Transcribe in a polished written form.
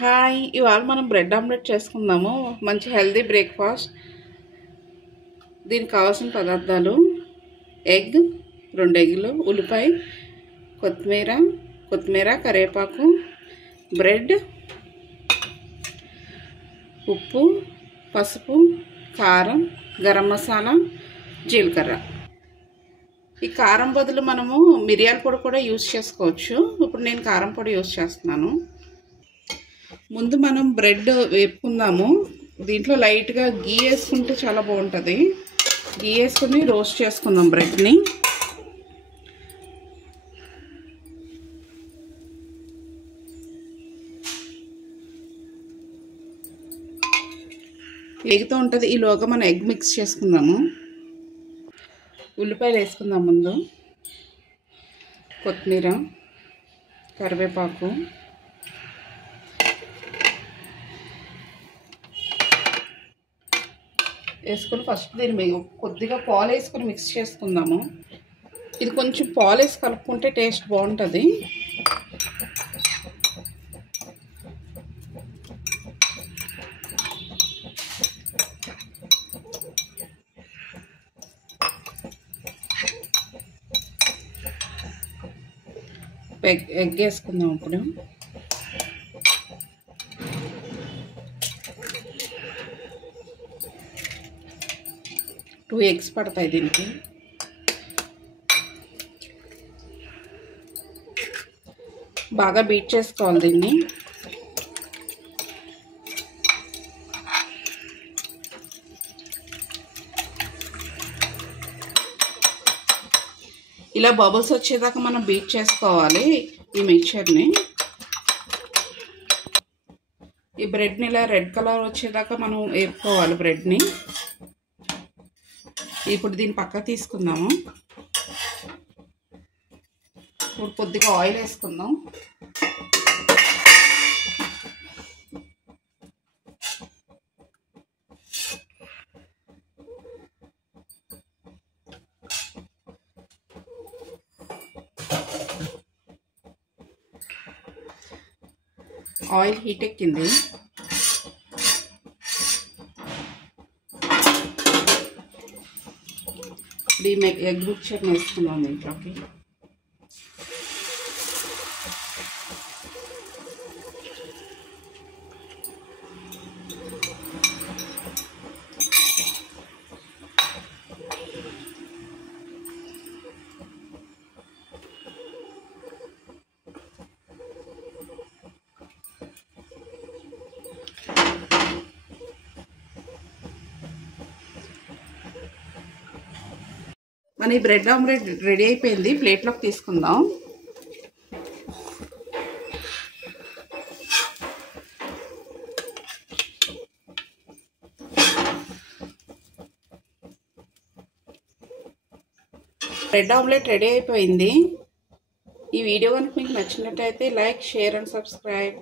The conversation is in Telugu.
హాయ్, ఇవాళ మనం బ్రెడ్ ఆమ్లెట్ చేసుకుందాము. మంచి హెల్దీ బ్రేక్ఫాస్ట్. దీనికి కావాల్సిన పదార్థాలు: ఎగ్ 2 ఎగ్గులు, ఉల్లిపాయ, కొత్తిమీర, కరివేపాకు, బ్రెడ్, ఉప్పు, పసుపు, కారం, గరం మసాలా, జీలకర్ర. ఈ కారం బదులు మనము మిరియాల పొడి కూడా యూజ్ చేసుకోవచ్చు. ఇప్పుడు నేను కారం పొడి యూజ్ చేస్తున్నాను. ముందు మనం బ్రెడ్ వేపుకుందాము. దీంట్లో లైట్గా గీ వేసుకుంటే చాలా బాగుంటుంది. గీ వేసుకుని రోస్ట్ చేసుకుందాం బ్రెడ్ని. వేగుతూ ఉంటుంది. ఈలోగా మనం ఎగ్ మిక్స్ చేసుకుందాము. ఉల్లిపాయలు వేసుకుందాం. ముందు కొత్తిమీర, కరివేపాకు, వేసుకొని ఫస్ట్ దీన్ని కొద్దిగా పాలు వేసుకొని మిక్స్ చేసుకుందాము. ఇది కొంచెం పాలు వేసి కలుపుకుంటే టేస్ట్ బాగుంటుంది. ఎగ్ వేసుకుందాం. ఇప్పుడు టూ ఎగ్స్ పడతాయి దీనికి. బాగా బీట్ చేసుకోవాలి దీన్ని. ఇలా బబుల్స్ వచ్చేదాకా మనం బీట్ చేసుకోవాలి ఈ మిక్చర్ని. ఈ బ్రెడ్ని ఇలా రెడ్ కలర్ వచ్చేదాకా మనం వేపుకోవాలి బ్రెడ్ని. ఇప్పుడు దీన్ని పక్క తీసుకుందాము. ఇప్పుడు కొద్దిగా ఆయిల్ వేసుకుందాం. ఆయిల్ హీట్ ఎక్కింది. ఎగ్ మిక్చర్ వేసుకుందాం దీంట్లోకి. మన ఈ బ్రెడ్ ఆమ్లెట్ రెడీ అయిపోయింది. ప్లేట్లోకి తీసుకుందాం. బ్రెడ్ ఆమ్లెట్ రెడీ అయిపోయింది. ఈ వీడియో కనుక మీకు నచ్చినట్టయితే లైక్, షేర్ అండ్ సబ్స్క్రైబ్.